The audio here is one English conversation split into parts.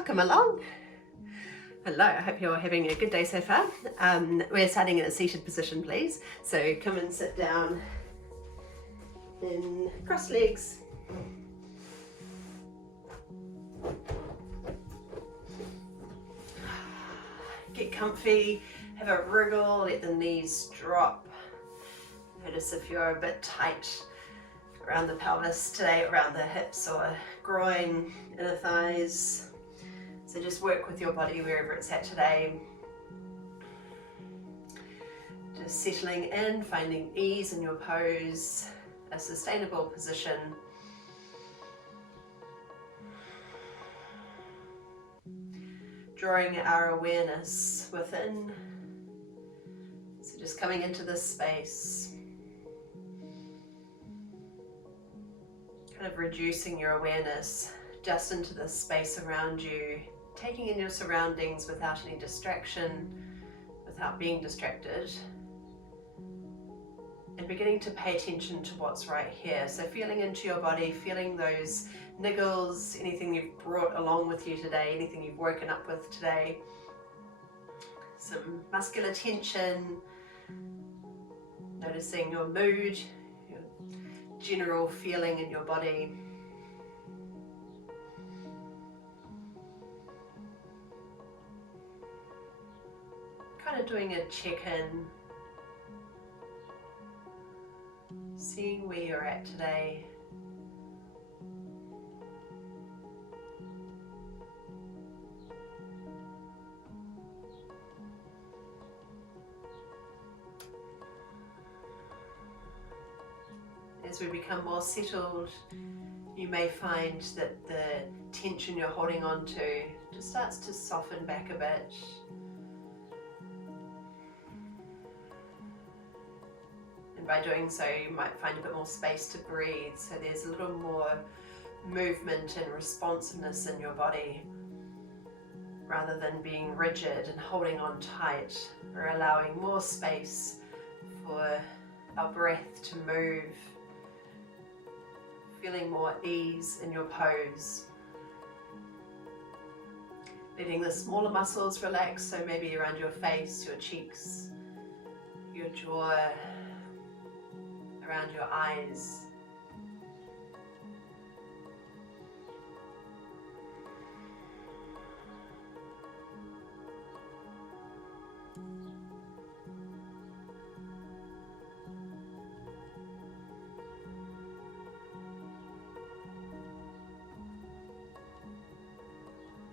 Welcome along. Hello, I hope you're having a good day so far. We're starting in a seated position, please. So come and sit down in crossed legs. Get comfy, have a wriggle, let the knees drop. Notice if you're a bit tight around the pelvis today, around the hips or groin, inner thighs. So just work with your body wherever it's at today. Just settling in, finding ease in your pose, a sustainable position. Drawing our awareness within. So just coming into this space. Kind of reducing your awareness just into the space around you. Taking in your surroundings without any distraction, without being distracted. And beginning to pay attention to what's right here. So feeling into your body, feeling those niggles, anything you've brought along with you today, anything you've woken up with today. Some muscular tension, noticing your mood, your general feeling in your body. Kind of doing a check-in, seeing where you're at today. As we become more settled, you may find that the tension you're holding on to just starts to soften back a bit. And by doing so, you might find a bit more space to breathe, so there's a little more movement and responsiveness in your body. Rather than being rigid and holding on tight, we're allowing more space for our breath to move, feeling more ease in your pose. Letting the smaller muscles relax, so maybe around your face, your cheeks, your jaw, around your eyes.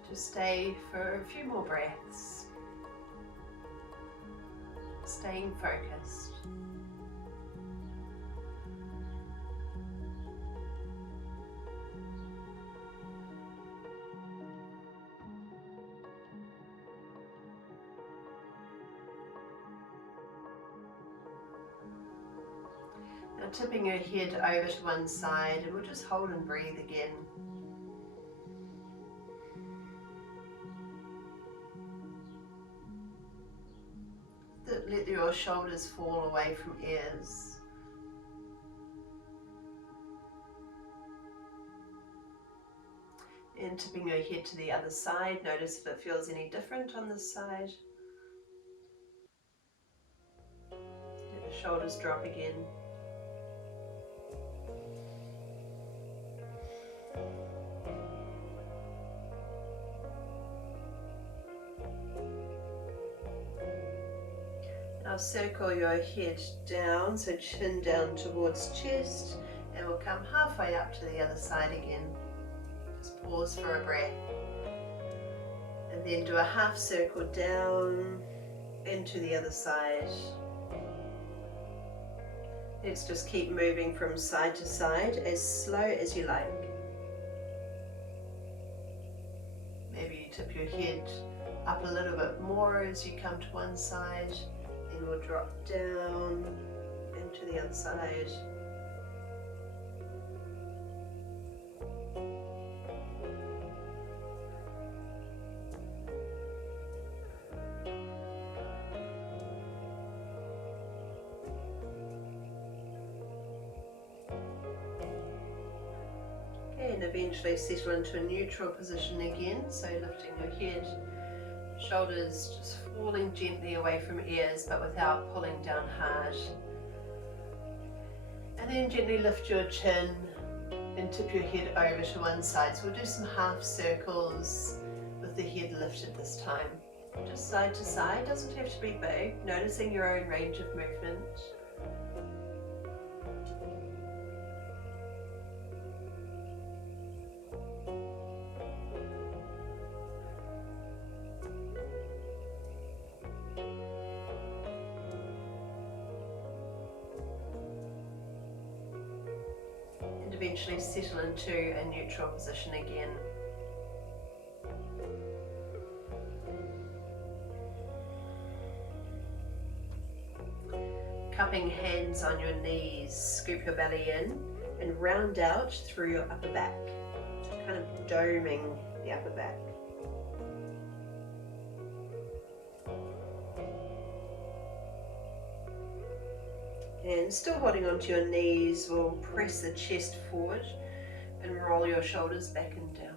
Just stay for a few more breaths, staying focused. Now tipping your head over to one side, and we'll just hold and breathe again. Let your shoulders fall away from ears. And tipping your head to the other side, notice if it feels any different on this side. Let the shoulders drop again. Now circle your head down, so chin down towards chest, and we'll come halfway up to the other side again. Just pause for a breath. And then do a half circle down into the other side. Let's just keep moving from side to side as slow as you like. Maybe you tip your head up a little bit more as you come to one side. And we'll drop down into the other side. and eventually settle into a neutral position again. So lifting your head, shoulders just falling gently away from ears but without pulling down hard. And then gently lift your chin and tip your head over to one side. So we'll do some half circles with the head lifted this time. Just side to side, doesn't have to be big, noticing your own range of movement. And eventually settle into a neutral position again. Cupping hands on your knees, scoop your belly in and round out through your upper back, kind of doming the upper back. And still holding onto your knees, we'll press the chest forward and roll your shoulders back and down.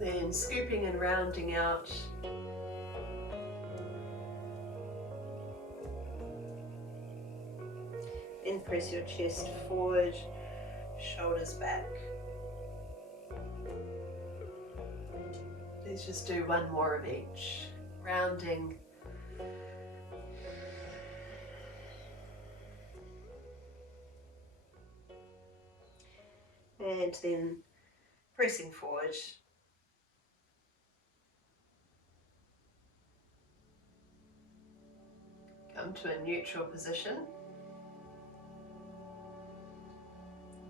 Then scooping and rounding out. And press your chest forward, shoulders back. Let's just do one more of each. Rounding. And then pressing forward. Come to a neutral position.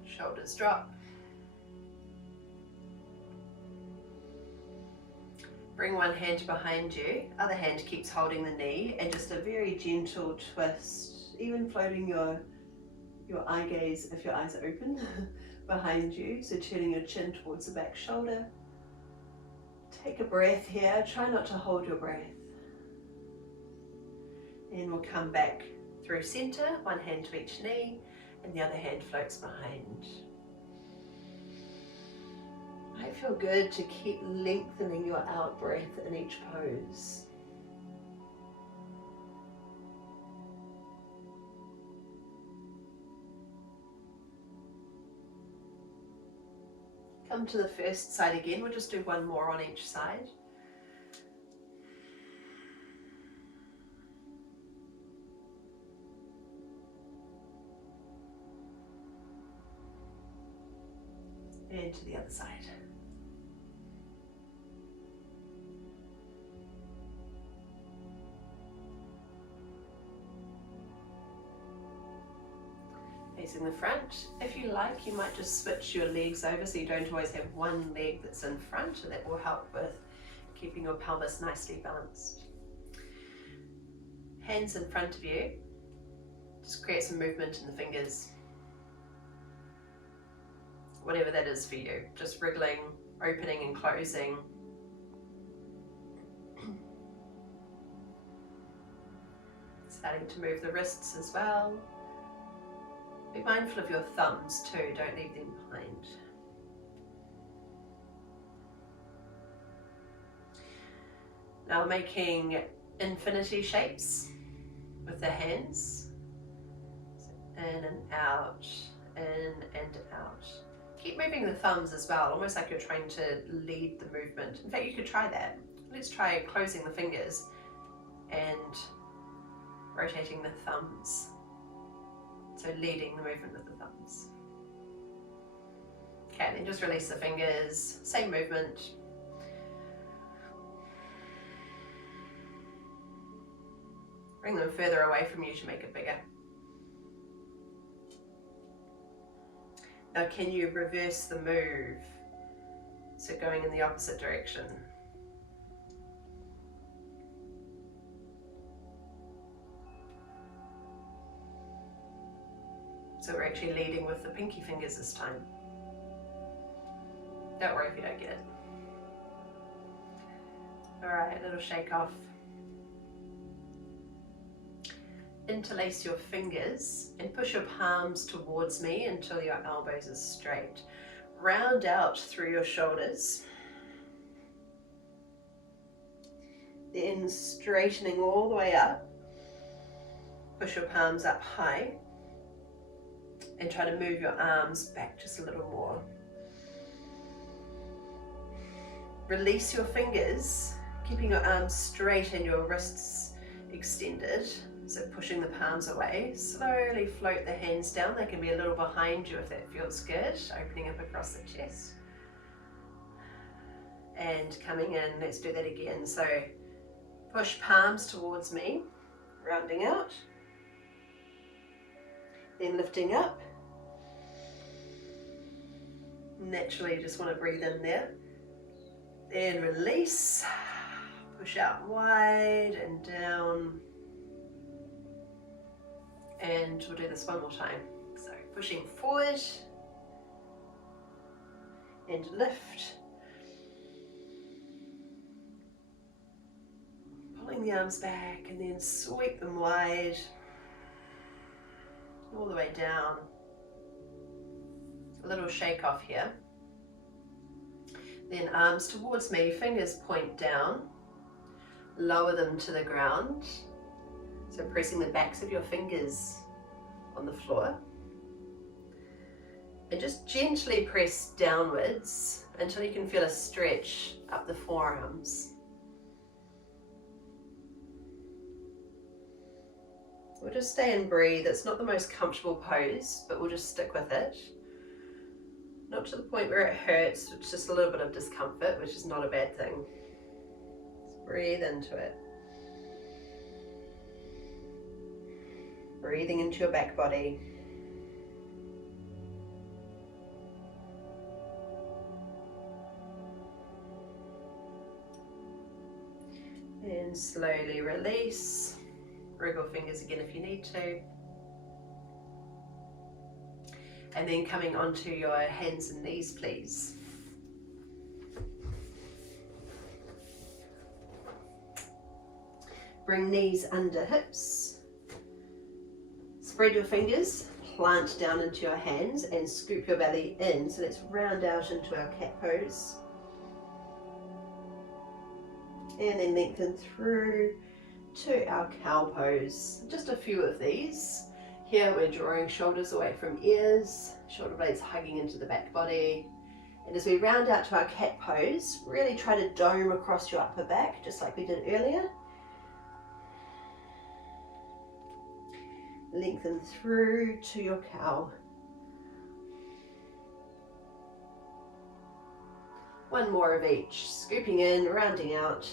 Shoulders drop. Bring one hand behind you, other hand keeps holding the knee, and just a very gentle twist, even floating your eye gaze if your eyes are open behind you, so turning your chin towards the back shoulder. Take a breath here, try not to hold your breath. And we'll come back through center, one hand to each knee, and the other hand floats behind. Might feel good to keep lengthening your out breath in each pose. Come to the first side again, we'll just do one more on each side. And to the other side. Facing the front. If you like, you might just switch your legs over so you don't always have one leg that's in front, and that will help with keeping your pelvis nicely balanced. Hands in front of you. Just create some movement in the fingers. Whatever that is for you, just wriggling, opening and closing. Starting to move the wrists as well. Be mindful of your thumbs too, don't leave them behind. Now making infinity shapes with the hands. In and out, in and out. Keep moving the thumbs as well, almost like you're trying to lead the movement. In fact, you could try that. Let's try closing the fingers and rotating the thumbs. So leading the movement with the thumbs. Okay, then just release the fingers, same movement. Bring them further away from you to make it bigger. Now can you reverse the move? So going in the opposite direction. So we're actually leading with the pinky fingers this time. Don't worry if you don't get it. All right, a little shake off. interlace your fingers and push your palms towards me until your elbows are straight. Round out through your shoulders. Then straightening all the way up. Push your palms up high. And try to move your arms back just a little more. Release your fingers, keeping your arms straight and your wrists extended. So pushing the palms away. Slowly float the hands down. They can be a little behind you if that feels good. Opening up across the chest. And coming in, let's do that again. So push palms towards me, rounding out. Then lifting up. Naturally, you just want to breathe in there. Then release. Push out wide and down. And we'll do this one more time. So pushing forward. And lift. Pulling the arms back and then sweep them wide. All the way down. A little shake off here. Then arms towards me, fingers point down. Lower them to the ground. So pressing the backs of your fingers on the floor. And just gently press downwards until you can feel a stretch up the forearms. We'll just stay and breathe. It's not the most comfortable pose, but we'll just stick with it. Not to the point where it hurts, it's just a little bit of discomfort, which is not a bad thing. Just breathe into it. Breathing into your back body. And slowly release. Wriggle fingers again if you need to. And then coming onto your hands and knees, please. Bring knees under hips. Spread your fingers, plant down into your hands and scoop your belly in. So let's round out into our cat pose. And then lengthen through to our cow pose. Just a few of these. Here we're drawing shoulders away from ears, shoulder blades hugging into the back body. And as we round out to our cat pose, really try to dome across your upper back, just like we did earlier. Lengthen through to your cow. One more of each, scooping in, rounding out.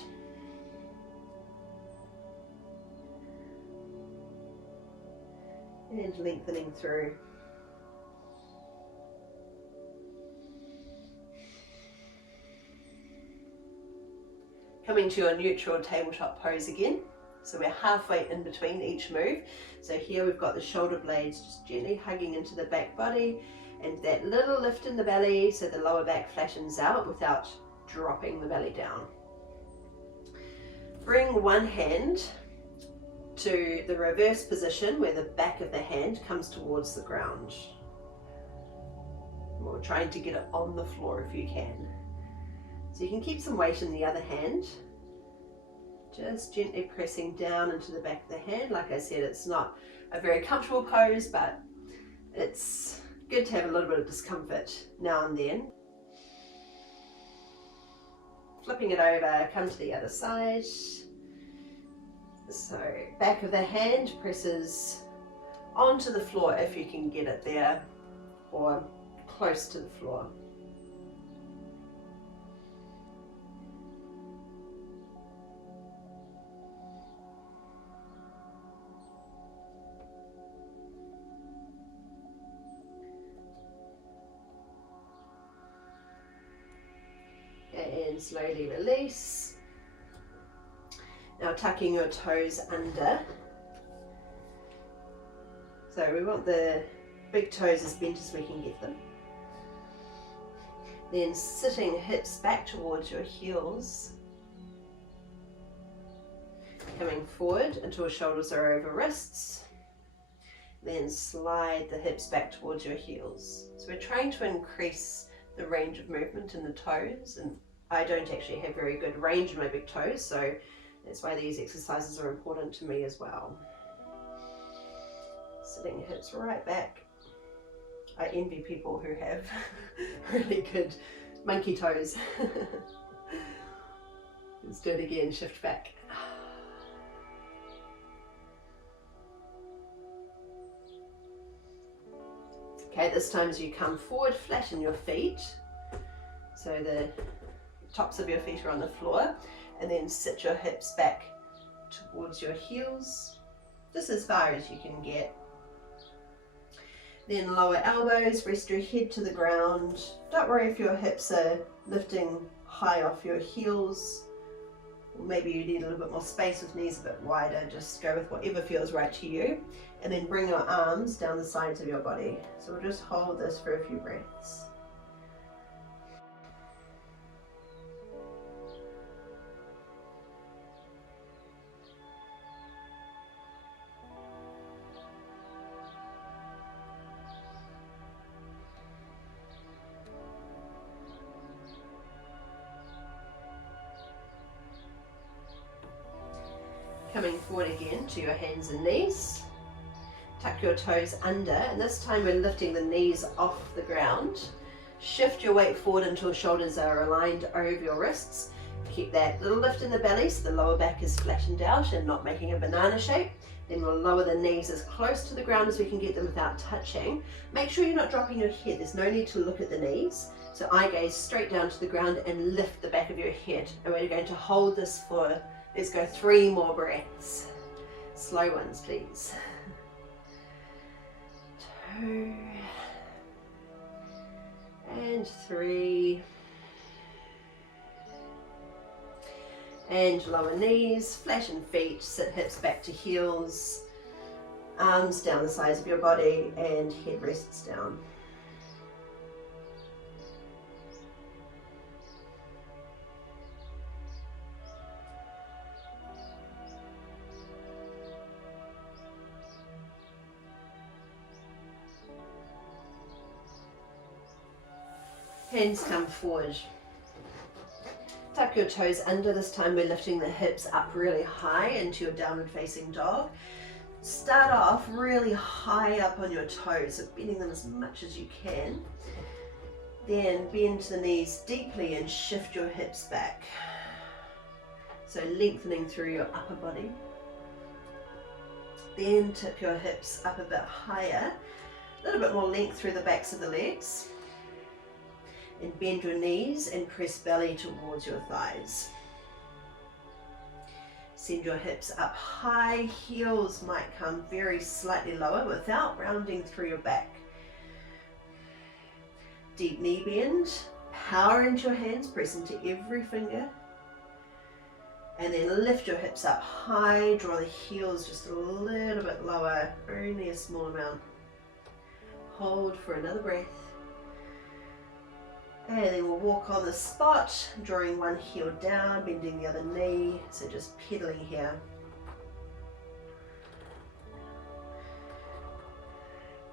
And lengthening through. Coming to your neutral tabletop pose again. So we're halfway in between each move. So here we've got the shoulder blades just gently hugging into the back body and that little lift in the belly so the lower back flattens out without dropping the belly down. Bring one hand to the reverse position where the back of the hand comes towards the ground. We're trying to get it on the floor if you can. So you can keep some weight in the other hand. Just gently pressing down into the back of the hand. Like I said, it's not a very comfortable pose, but it's good to have a little bit of discomfort now and then. Flipping it over, come to the other side. So back of the hand presses onto the floor if you can get it there, or close to the floor. And slowly release. Now tucking your toes under. So we want the big toes as bent as we can get them. Then sitting hips back towards your heels. Coming forward until shoulders are over wrists. Then slide the hips back towards your heels. So we're trying to increase the range of movement in the toes, and I don't actually have very good range in my big toes, so that's why these exercises are important to me as well. Sitting hips right back. I envy people who have really good monkey toes. Let's do it again, shift back. Okay, this time as you come forward, flatten your feet. So the tops of your feet are on the floor, and then sit your hips back towards your heels, just as far as you can get. Then lower elbows, rest your head to the ground. Don't worry if your hips are lifting high off your heels. Or maybe you need a little bit more space with knees a bit wider. Just go with whatever feels right to you. And then bring your arms down the sides of your body. So we'll just hold this for a few breaths. Coming forward again to your hands and knees. Tuck your toes under, and this time we're lifting the knees off the ground. Shift your weight forward until shoulders are aligned over your wrists. Keep that little lift in the belly so the lower back is flattened out and not making a banana shape. Then we'll lower the knees as close to the ground as we can get them without touching. Make sure you're not dropping your head. There's no need to look at the knees. So eye gaze straight down to the ground and lift the back of your head. And we're going to hold this for, let's go 3 more breaths. Slow ones, please. 2 and 3. And lower knees, flatten feet, sit hips back to heels, arms down the sides of your body, and head rests down. Hands come forward. Tuck your toes under. This time we're lifting the hips up really high into your downward facing dog. Start off really high up on your toes, so bending them as much as you can. Then bend the knees deeply and shift your hips back. So lengthening through your upper body. Then tip your hips up a bit higher. A little bit more length through the backs of the legs. And bend your knees and press belly towards your thighs. Send your hips up high, heels might come very slightly lower without rounding through your back. Deep knee bend, power into your hands, press into every finger. And then lift your hips up high, draw the heels just a little bit lower, only a small amount. Hold for another breath. And then we'll walk on the spot, drawing one heel down, bending the other knee, so just pedaling here.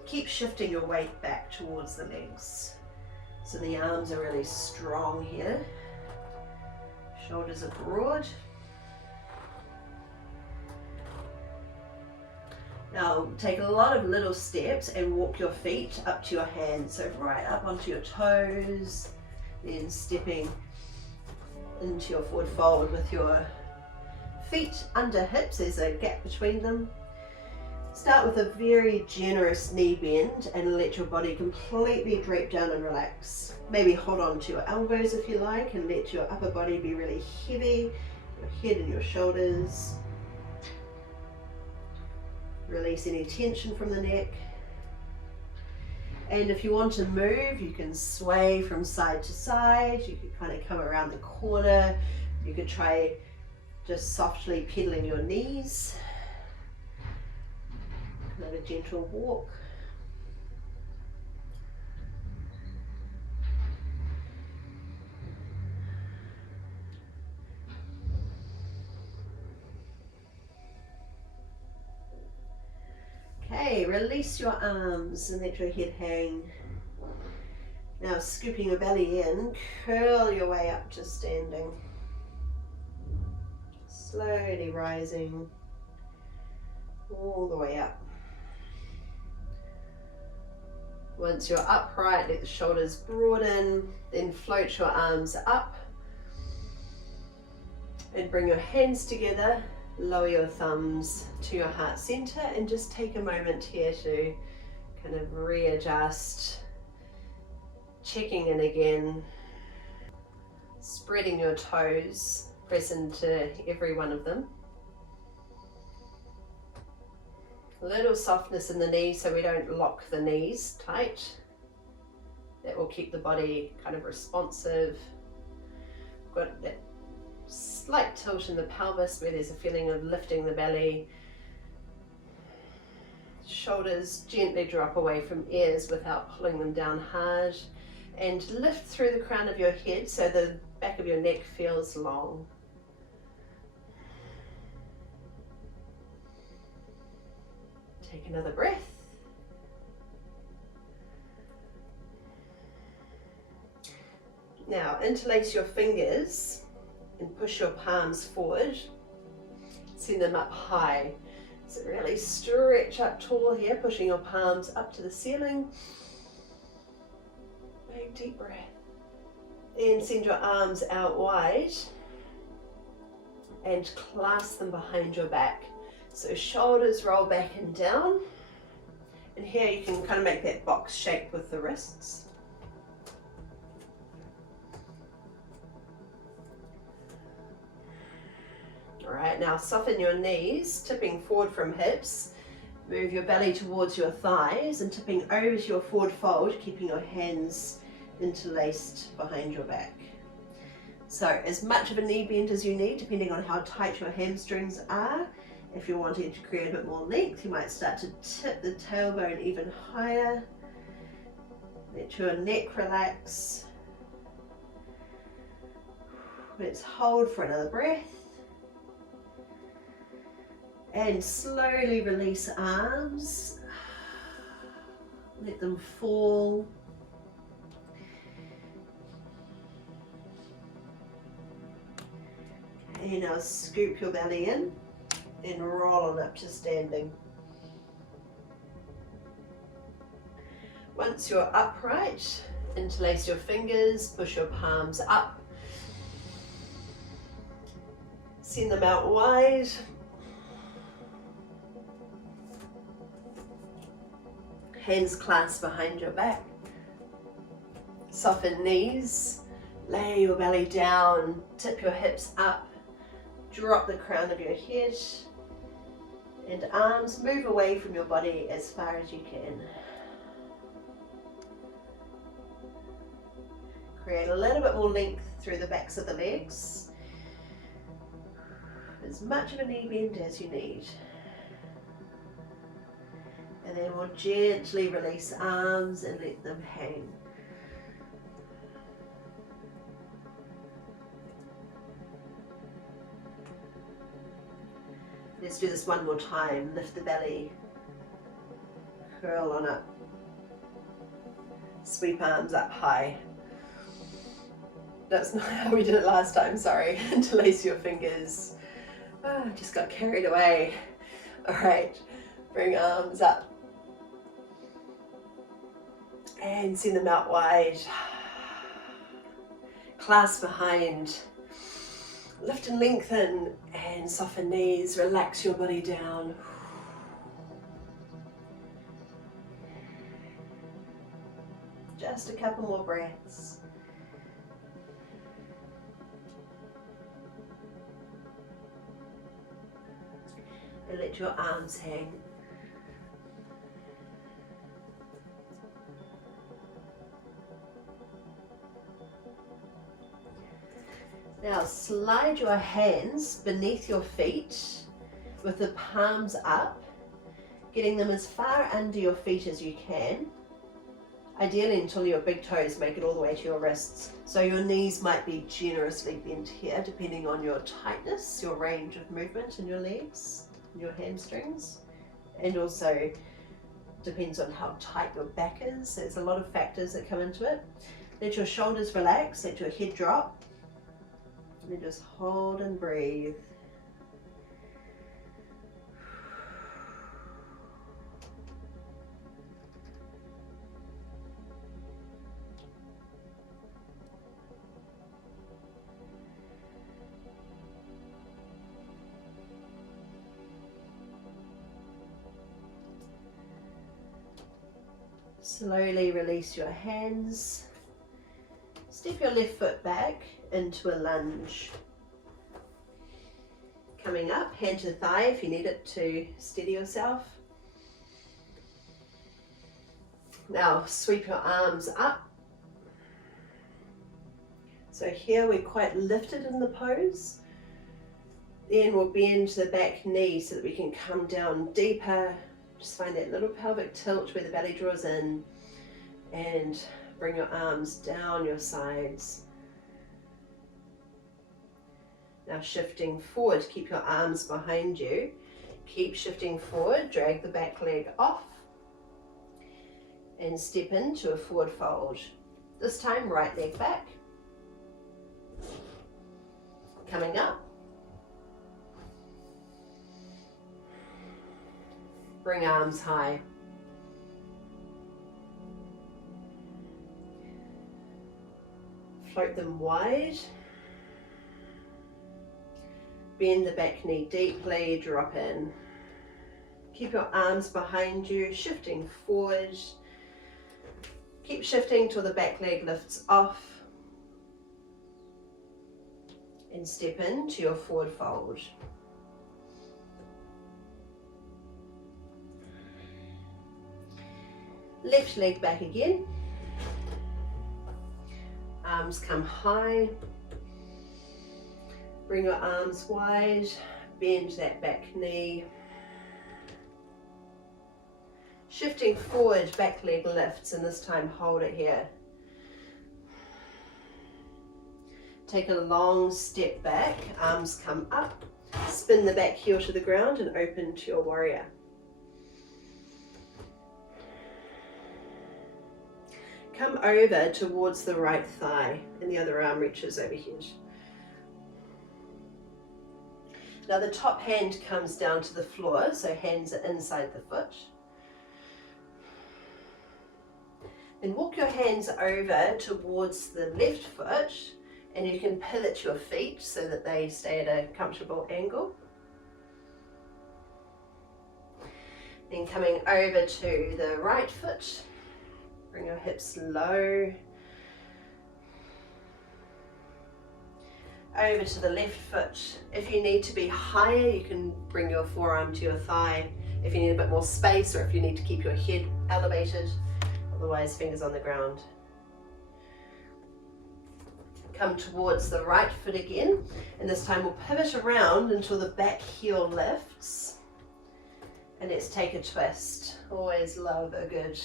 Keep shifting your weight back towards the legs. So the arms are really strong here. Shoulders are broad. Now take a lot of little steps and walk your feet up to your hands. So right up onto your toes, then stepping into your forward fold with your feet under hips. There's a gap between them. Start with a very generous knee bend and let your body completely drape down and relax. Maybe hold on to your elbows if you like and let your upper body be really heavy, your head and your shoulders. Release any tension from the neck. And if you want to move, you can sway from side to side. You could kind of come around the corner. You could try just softly pedaling your knees. Another gentle walk. Okay, release your arms and let your head hang. Now scooping your belly in, curl your way up to standing. Slowly rising all the way up. Once you're upright, let the shoulders broaden, then float your arms up and bring your hands together, lower your thumbs to your heart center, and just take a moment here to kind of readjust, checking in again, spreading your toes, press into every one of them. A little softness in the knees so we don't lock the knees tight. That will keep the body kind of responsive. Got that slight tilt in the pelvis where there's a feeling of lifting the belly. Shoulders gently drop away from ears without pulling them down hard. And lift through the crown of your head so the back of your neck feels long. Take another breath. Now interlace your fingers and push your palms forward. Send them up high. So really stretch up tall here, pushing your palms up to the ceiling. Big deep breath. And send your arms out wide and clasp them behind your back. So shoulders roll back and down. And here you can kind of make that box shape with the wrists. All right, now soften your knees, tipping forward from hips. Move your belly towards your thighs and tipping over to your forward fold, keeping your hands interlaced behind your back. So as much of a knee bend as you need, depending on how tight your hamstrings are. If you're wanting to create a bit more length, you might start to tip the tailbone even higher. Let your neck relax. Let's hold for another breath. And slowly release arms. Let them fall. Okay, now scoop your belly in and roll on up to standing. Once you're upright, interlace your fingers, push your palms up. Send them out wide. Hands clasped behind your back. Soften knees. Lay your belly down. Tip your hips up. Drop the crown of your head. And arms move away from your body as far as you can. Create a little bit more length through the backs of the legs. As much of a knee bend as you need. And then we'll gently release arms and let them hang. Let's do this one more time. Lift the belly. Curl on up. Sweep arms up high. That's not how we did it last time, sorry. Interlace your fingers. Just got carried away. All right, bring arms up. And send them out wide. Clasp behind. Lift and lengthen and soften knees. Relax your body down. Just a couple more breaths. And let your arms hang. Now slide your hands beneath your feet with the palms up, getting them as far under your feet as you can. Ideally until your big toes make it all the way to your wrists. So your knees might be generously bent here depending on your tightness, your range of movement in your legs, and your hamstrings. And also depends on how tight your back is. There's a lot of factors that come into it. Let your shoulders relax, let your head drop, and then just hold and breathe. Slowly release your hands. Step your left foot back into a lunge. Coming up, hand to thigh if you need it to steady yourself. Now sweep your arms up. So here we're quite lifted in the pose. Then we'll bend the back knee so that we can come down deeper. Just find that little pelvic tilt where the belly draws in, and bring your arms down your sides. Now shifting forward, keep your arms behind you. Keep shifting forward, drag the back leg off, and step into a forward fold. This time, right leg back. Coming up. Bring arms high. Float them wide. Bend the back knee deeply, drop in. Keep your arms behind you, shifting forward. Keep shifting till the back leg lifts off. And step into your forward fold. Left leg back again. Arms come high. Bring your arms wide. Bend that back knee. Shifting forward, back leg lifts, and this time hold it here. Take a long step back. Arms come up. Spin the back heel to the ground and open to your warrior. Come over towards the right thigh and the other arm reaches overhead. Now the top hand comes down to the floor, so hands are inside the foot. Then walk your hands over towards the left foot, and you can pivot your feet so that they stay at a comfortable angle. Then coming over to the right foot. Bring your hips low. Over to the left foot. If you need to be higher, you can bring your forearm to your thigh. If you need a bit more space, or if you need to keep your head elevated, otherwise fingers on the ground. Come towards the right foot again, and this time we'll pivot around until the back heel lifts. And let's take a twist. Always love a good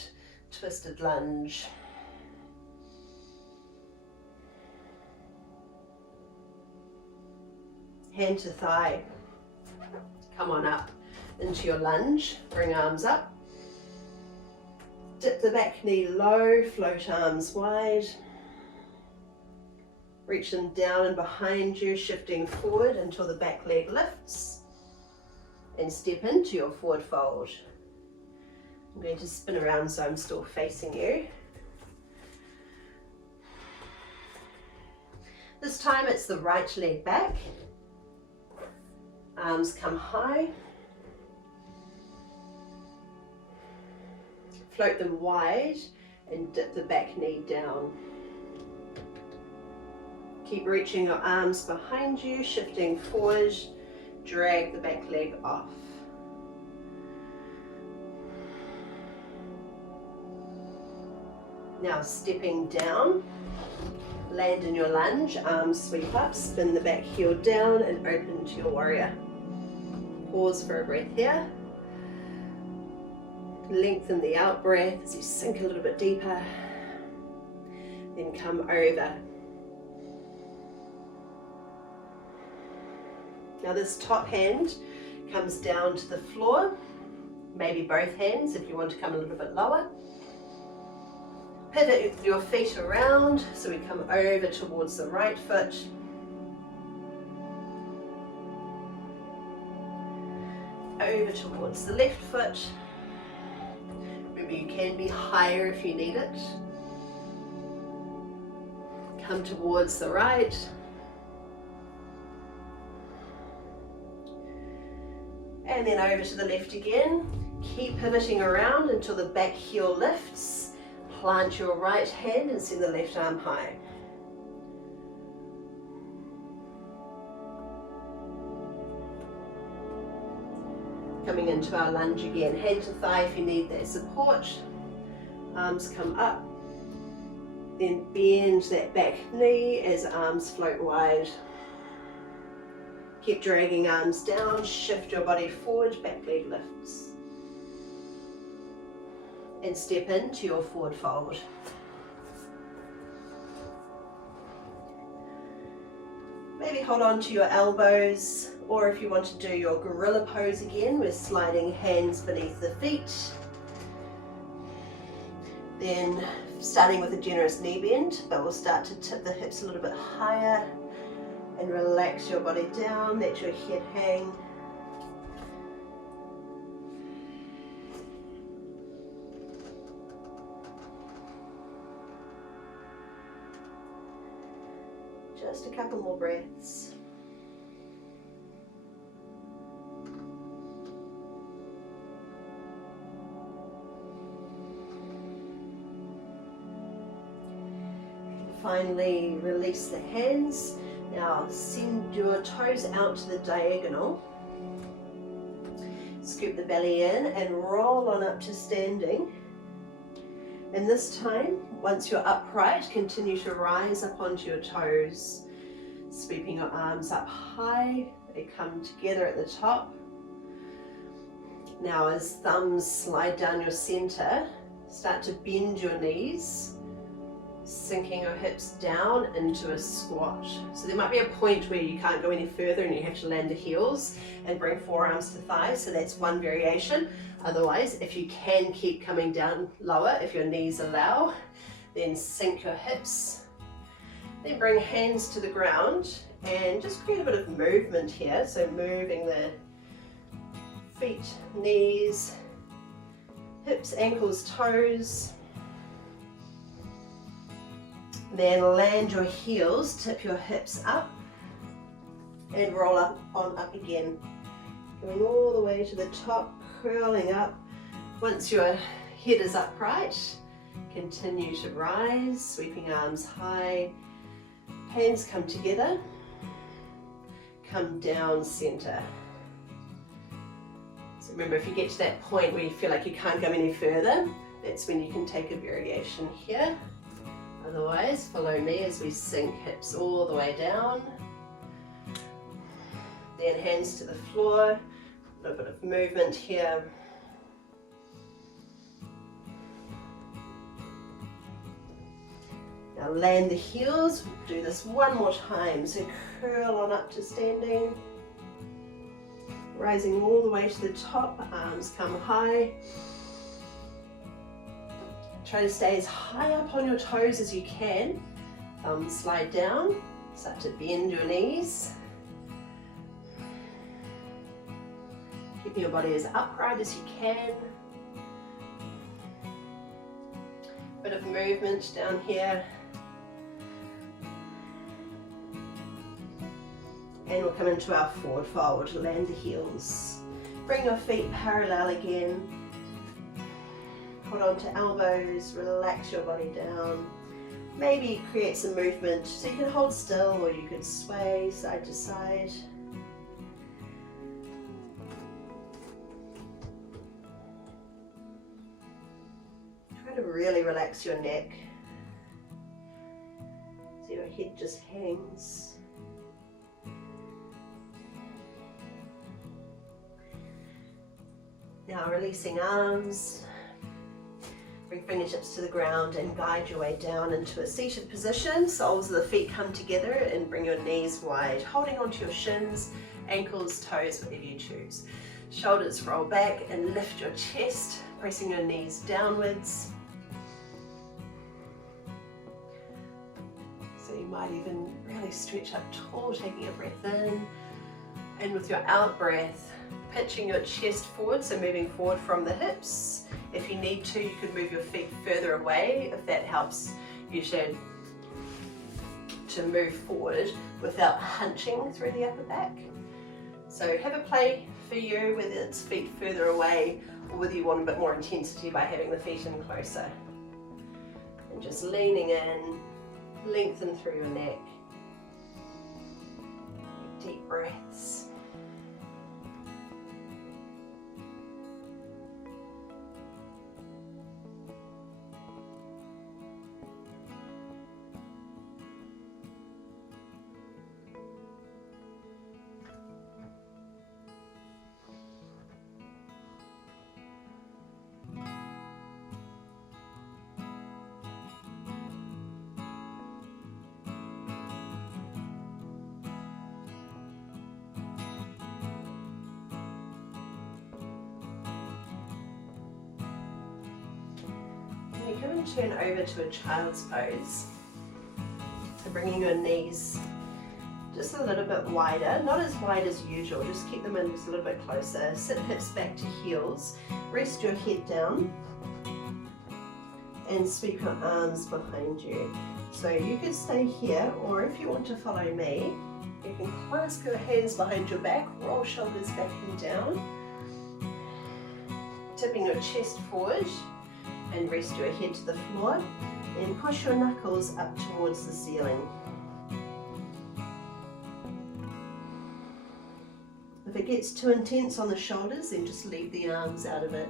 twisted lunge. Hand to thigh. Come on up into your lunge. Bring arms up. Dip the back knee low, float arms wide. Reach them down and behind you, shifting forward until the back leg lifts. And step into your forward fold. I'm going to spin around so I'm still facing you. This time it's the right leg back. Arms come high. Float them wide and dip the back knee down. Keep reaching your arms behind you, shifting forward. Drag the back leg off. Now stepping down, land in your lunge, arms sweep up, spin the back heel down and open to your warrior. Pause for a breath here. Lengthen the out breath as you sink a little bit deeper. Then come over. Now this top hand comes down to the floor. maybe both hands if you want to come a little bit lower. Pivot your feet around, so we come over towards the right foot. Over towards the left foot. Remember, you can be higher if you need it. Come towards the right. And then over to the left again. Keep pivoting around until the back heel lifts. Plant your right hand and send the left arm high. Coming into our lunge again. Hand to thigh if you need that support. Arms come up. Then bend that back knee as arms float wide. Keep dragging arms down. Shift your body forward. Back leg lifts. And step into your forward fold. Maybe hold on to your elbows, or if you want to do your gorilla pose again, we're sliding hands beneath the feet. Then starting with a generous knee bend, but we'll start to tip the hips a little bit higher and relax your body down, let your head hang. Just a couple more breaths. Finally, release the hands. Now send your toes out to the diagonal. Scoop the belly in and roll on up to standing. And this time, once you're upright, continue to rise up onto your toes, sweeping your arms up high. They come together at the top. Now as thumbs slide down your center, start to bend your knees, sinking your hips down into a squat. So there might be a point where you can't go any further and you have to land the heels and bring forearms to thighs, so that's one variation. Otherwise, if you can keep coming down lower, if your knees allow, then sink your hips. Then bring hands to the ground and just create a bit of movement here. So moving the feet, knees, hips, ankles, toes. Then land your heels, tip your hips up and roll up on up again. Going all the way to the top, curling up. Once your head is upright, continue to rise, sweeping arms high. Hands come together, come down center. So remember, if you get to that point where you feel like you can't go any further, that's when you can take a variation here. Otherwise, follow me as we sink hips all the way down. Then hands to the floor, a little bit of movement here. Now land the heels, do this one more time. So curl on up to standing. Rising all the way to the top, arms come high. Try to stay as high up on your toes as you can. Thumbs slide down, start to bend your knees. Keeping your body as upright as you can. Bit of movement down here. And we'll come into our forward fold, land the heels. Bring your feet parallel again. Hold on to elbows, relax your body down. Maybe create some movement so you can hold still or you could sway side to side. Try to really relax your neck so your head just hangs. Now releasing arms, bring fingertips to the ground and guide your way down into a seated position. Soles of the feet come together and bring your knees wide, holding onto your shins, ankles, toes, whatever you choose. Shoulders roll back and lift your chest, pressing your knees downwards. So you might even really stretch up tall, taking a breath in. And with your out breath, pitching your chest forward, so moving forward from the hips. If you need to, you could move your feet further away if that helps you to move forward without hunching through the upper back. So have a play for you, whether it's feet further away or whether you want a bit more intensity by having the feet in closer. And just leaning in, lengthen through your neck. Deep breaths. You come and turn over to a child's pose. So bringing your knees just a little bit wider, not as wide as usual, just keep them in just a little bit closer. Sit hips back to heels, rest your head down and sweep your arms behind you. So you could stay here, or if you want to follow me, you can clasp your hands behind your back, roll shoulders back and down, tipping your chest forward, and rest your head to the floor and push your knuckles up towards the ceiling. If it gets too intense on the shoulders, then just leave the arms out of it.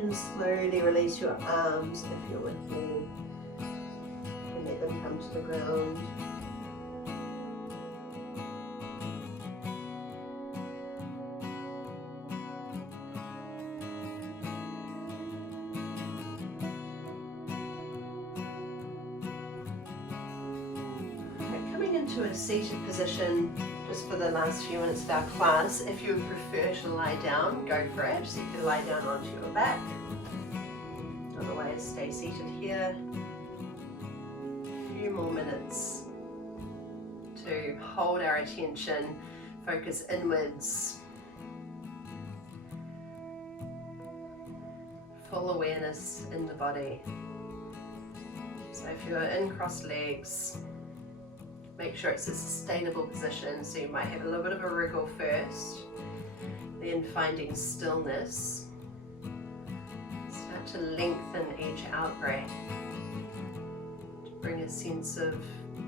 And slowly release your arms if you're with me, and let them come to the ground. Right, coming into a seated position just for the last few minutes of our class. If you prefer to lie down, go for it. So you can lie down onto your back. Otherwise, stay seated here. A few more minutes to hold our attention, focus inwards. Full awareness in the body. So if you're in crossed legs, make sure it's a sustainable position, so you might have a little bit of a wriggle first, then finding stillness. Start to lengthen each out breath to bring a sense of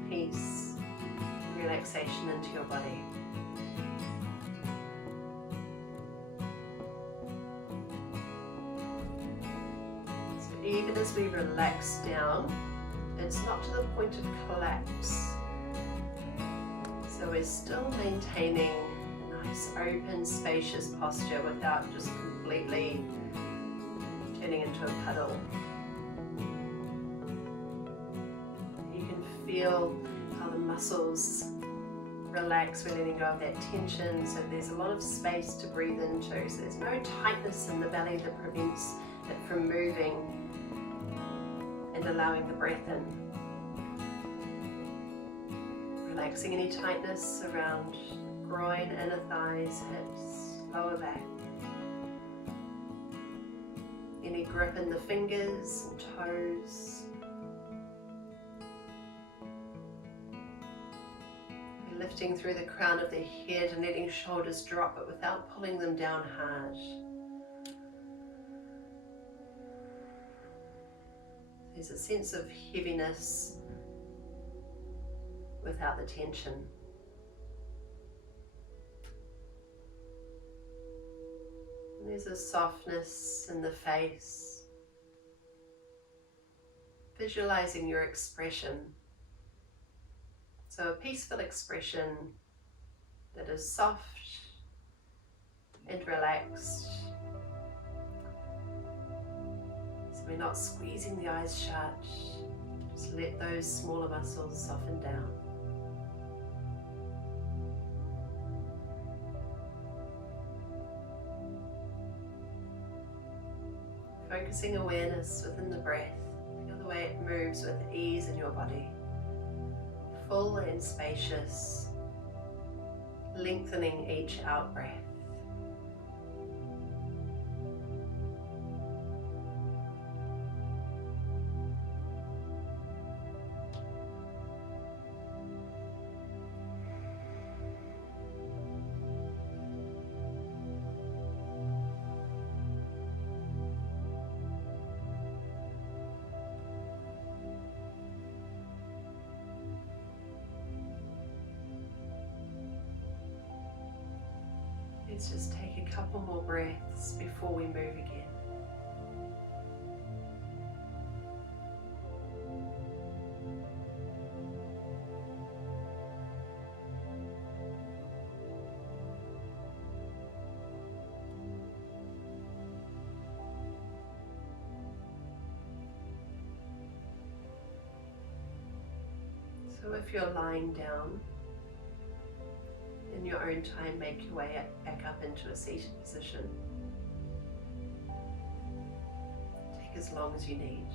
peace and relaxation into your body. So even as we relax down, it's not to the point of collapse. So we're still maintaining a nice open, spacious posture without just completely turning into a puddle. You can feel how the muscles relax, we're letting go of that tension, so there's a lot of space to breathe into. So there's no tightness in the belly that prevents it from moving and allowing the breath in. Relaxing any tightness around groin, inner thighs, hips, lower back. Any grip in the fingers and toes. You're lifting through the crown of the head and letting shoulders drop, but without pulling them down hard. There's a sense of heaviness without the tension. And there's a softness in the face, visualizing your expression. So a peaceful expression that is soft and relaxed. So we're not squeezing the eyes shut. Just let those smaller muscles soften down. Focusing awareness within the breath. Feel the way it moves with ease in your body. Full and spacious, lengthening each out breath. Let's just take a couple more breaths before we move again. So if you're lying down, in your own time, make your way back up into a seated position. Take as long as you need.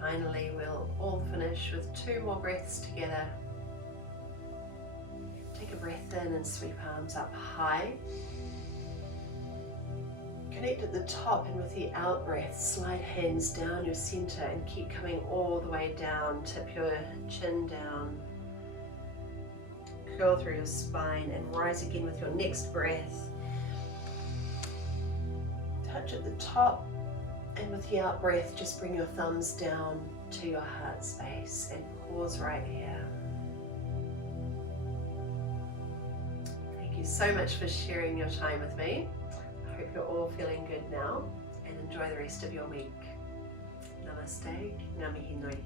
Finally, we'll all finish with 2 more breaths together. Take a breath in and sweep arms up high. Connect at the top, and with the out breath, slide hands down your center and keep coming all the way down. Tip your chin down. Curl through your spine and rise again with your next breath. Touch at the top, and with the out breath, just bring your thumbs down to your heart space and pause right here. Thank you so much for sharing your time with me. I hope you're all feeling good now, and enjoy the rest of your week. Namaste, Ngā mihi nui.